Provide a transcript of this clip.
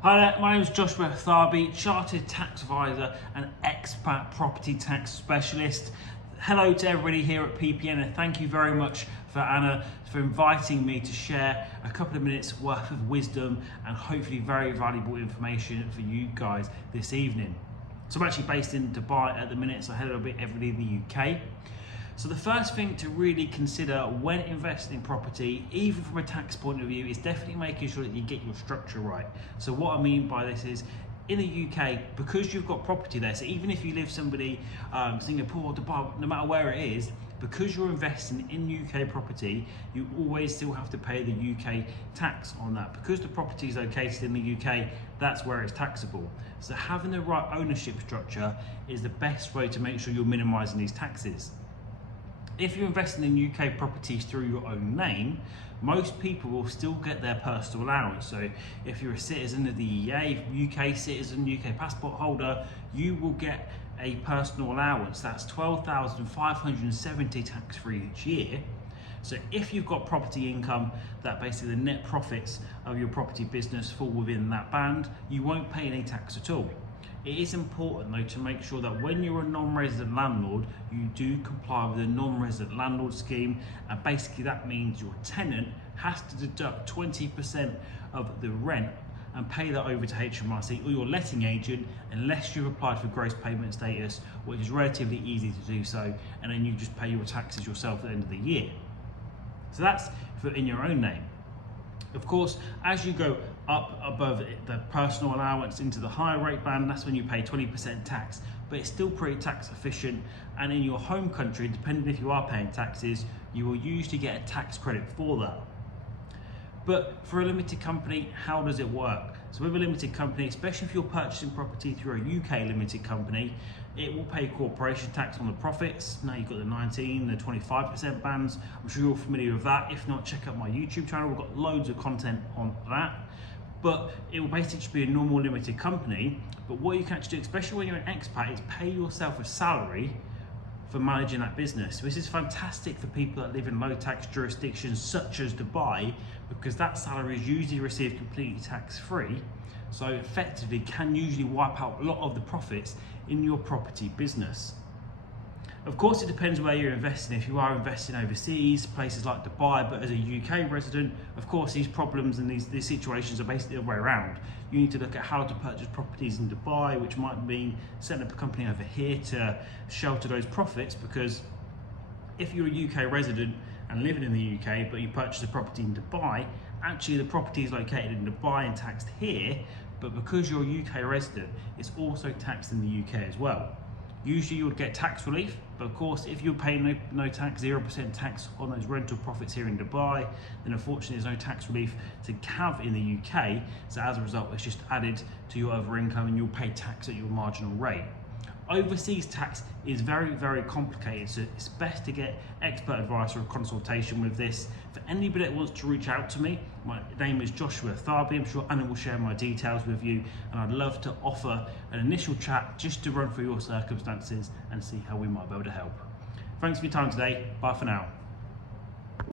Hi there, my name is Joshua Tharby, Chartered Tax Advisor and Expat Property Tax Specialist. Hello to everybody here at PPN, and thank you very much for Anna for inviting me to share a couple of minutes worth of wisdom and hopefully very valuable information for you guys this evening. So I'm actually based in Dubai at the minute, so I head a little bit every day in the UK. So the first thing to really consider when investing in property, even from a tax point of view, is definitely making sure that you get your structure right. So what I mean by this is, in the UK, because you've got property there, so even if you live somebody, Singapore, Dubai, no matter where it is, because you're investing in UK property, you always still have to pay the UK tax on that. Because the property is located in the UK, that's where it's taxable. So having the right ownership structure is the best way to make sure you're minimizing these taxes. If you're investing in UK properties through your own name, most people will still get their personal allowance. So if you're a citizen of the EA, UK citizen, UK passport holder, you will get a personal allowance. That's 12,570 tax-free each year. So if you've got property income, that basically the net profits of your property business fall within that band, you won't pay any tax at all. It is important though to make sure that when you're a non-resident landlord, you do comply with a non-resident landlord scheme, and basically that means your tenant has to deduct 20% of the rent and pay that over to HMRC or your letting agent, unless you've applied for gross payment status, which is relatively easy to do so, and then you just pay your taxes yourself at the end of the year. So that's for in your own name. Of course, as you go up above the personal allowance into the higher rate band, that's when you pay 20% tax, but it's still pretty tax efficient. And in your home country, depending if you are paying taxes, you will usually get a tax credit for that. But for a limited company, how does it work? So with a limited company, especially if you're purchasing property through a UK limited company, it will pay corporation tax on the profits. Now you've got the 19, the 25% bands. I'm sure you're familiar with that. If not, check out my YouTube channel. We've got loads of content on that. But it will basically just be a normal limited company. But what you can actually do, especially when you're an expat, is pay yourself a salary for managing that business. This is fantastic for people that live in low tax jurisdictions such as Dubai, because that salary is usually received completely tax free. So effectively can usually wipe out a lot of the profits in your property business. Of course, it depends where you're investing. If you are investing overseas, places like Dubai, but as a UK resident, of course, these problems and these situations are basically the other way around. You need to look at how to purchase properties in Dubai, which might mean setting up a company over here to shelter those profits, because if you're a UK resident and living in the UK, but you purchase a property in Dubai, actually the property is located in Dubai and taxed here, but because you're a UK resident, it's also taxed in the UK as well. Usually you'll get tax relief, but of course if you're paying no tax, 0% tax on those rental profits here in Dubai, then unfortunately there's no tax relief to have in the UK, so as a result it's just added to your other income and you'll pay tax at your marginal rate. Overseas tax is very, very complicated, so it's best to get expert advice or a consultation with this. For anybody that wants to reach out to me, my name is Joshua Tharby. I'm sure Anna will share my details with you, and I'd love to offer an initial chat just to run through your circumstances and see how we might be able to help. Thanks for your time today. Bye for now.